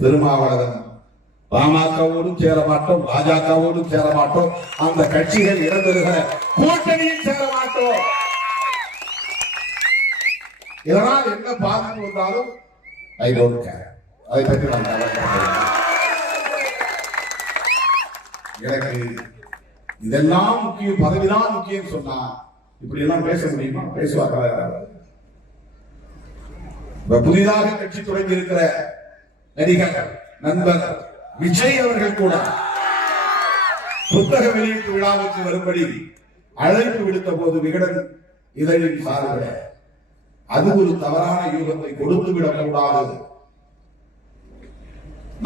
திருமாவளவன் பாமகவோடும் சேர மாட்டோம், பாஜகவோடும் சேர மாட்டோம், அந்த கட்சிகள் இடம்பெறுகிற கூட்டணியில் சேர மாட்டோம். இதனால் என்ன பாதிப்பு வந்தாலும் ஐ டோன்ட் கேர். அதை பற்றி நான் எனக்கு இதெல்லாம் முக்கியம், பதவிதான் முக்கியம் சொன்னா இப்படி எல்லாம் பேச முடியுமா? பேசுவாங்க. புதிதாக கட்சி தொடங்கி இருக்கிற நடிகர் நண்பர் விஜய் அவர்கள் கூட புத்தக வெளியீட்டு விழாவுக்கு வரும்படி அழைப்பு விடுத்த போது விகடன் இதழின் சார்பில் அது ஒரு தவறான யூகத்தை கொடுத்து விடக்கூடாது,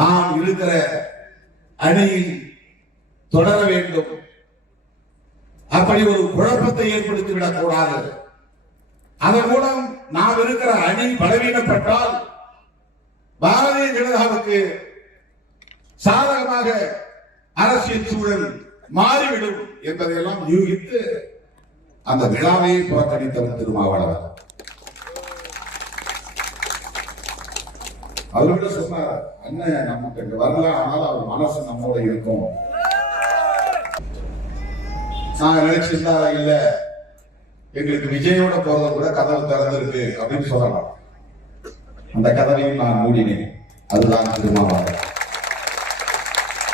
நாம் இருக்கிற அணியில் தொடர வேண்டும், அப்படி ஒரு குழப்பத்தை ஏற்படுத்தி விடக்கூடாது, அதன் மூலம் நாம் இருக்கிற அணி பலவீனப்பட்டால் பாரதிய ஜனதாவுக்கு சாதகமாக அரசியல் சூழல் மாறிவிடும் என்பதையெல்லாம் யூகித்து அந்த விழாவை புறக்கணித்தவர் திருமாவளவன். அவரோட சொன்னார், அண்ணன் நமக்கு வரல, ஆனால் அவர் மனசு நம்மோட இருக்கும். நான் நினைச்சிருந்தா இல்ல, எங்களுக்கு விஜயோட போறது கூட கதவு திறந்திருக்கு அப்படின்னு சொல்லலாம். அந்த கதவையும் நான் மூடினேன். அதுதான் திருமாவளவன்.